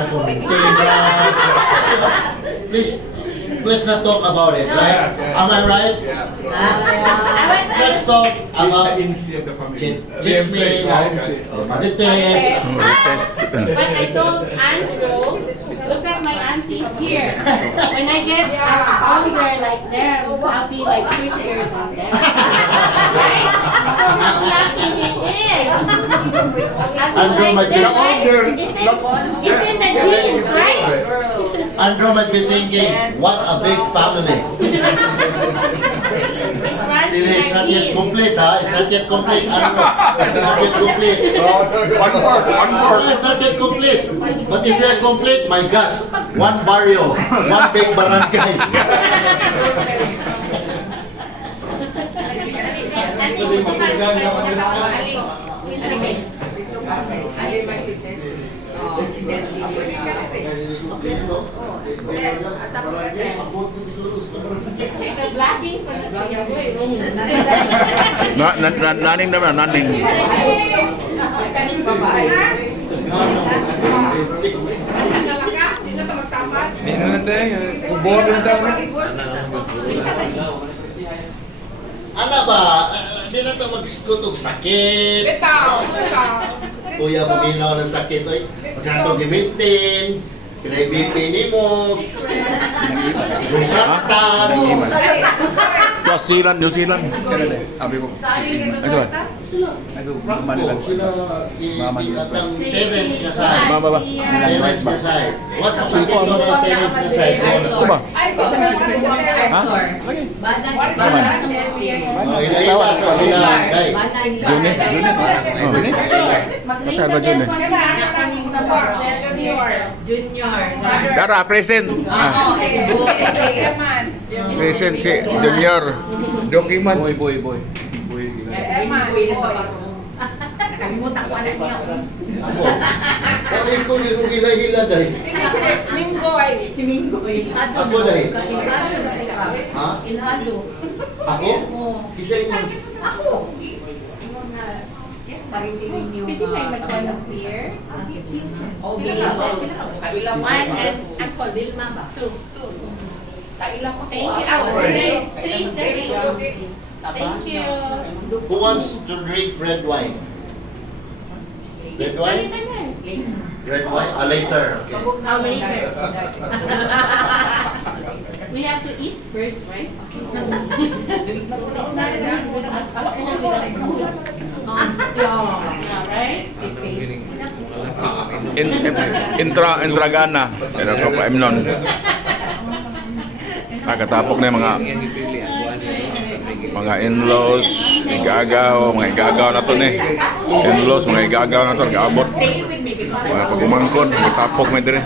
na to maintain yan. Let's not talk about it, right? Am I right? Let's talk about chismis, marites. But I told Andrew, look at my aunties here. When I get older like them, I'll be like prettier than them. Right? So how lucky he is. Andrew might be It's in the genes, right? Andrew might be thinking, what a big family. It's not yet complete, ha? It's not yet complete, Andrew. It's not yet complete. One more. It's not yet complete. But if you're complete, my gosh, one barrio, one big barangay. Kasi magsagang naman yun ako. Vlogging pa na siya. Naning naman, naning. Ano ba? Hindi na ito magskutog sakit. Kuya, buminaw ng sakit. Oy, masyadong gimintin. Pinay BP ni mo. Lusatan. New Zealand. Abi ko. Ano? Rambo, sila iatang parents nga side. Baba. Parents nga side. What ang pakito ng parents nga side? Ito ba? Ha? Ila-ila sa sila. Day. Juni. Oh, ini. Kaya ba Juni? Junior. Dara, present. Present si Junior. Document. Boy. Nakalimutan ko na niya. Ako. Kali ko yung hila-hila day. Si Minggoy. Ako day. Ha? Ilhalo. Ako? Isa yung... Ako. Pwede tayo mag-volunteer? Oh, one and Uncle Vilma ba? Two. Thank you. Three. Thank you. Who wants to drink red wine? Red wine? Red wine? Later. Okay. Now later. We have to eat first, right? It's not good alcohol without food. Yeah, right? Intragana. Pero ko pa imnon. Pagkatapok na yung mga in-laws, igagaw, mga igagaw na to ni. In-laws, mga igagaw na to, nag-aabot. Mga pagumangkon, nagtapok may dire.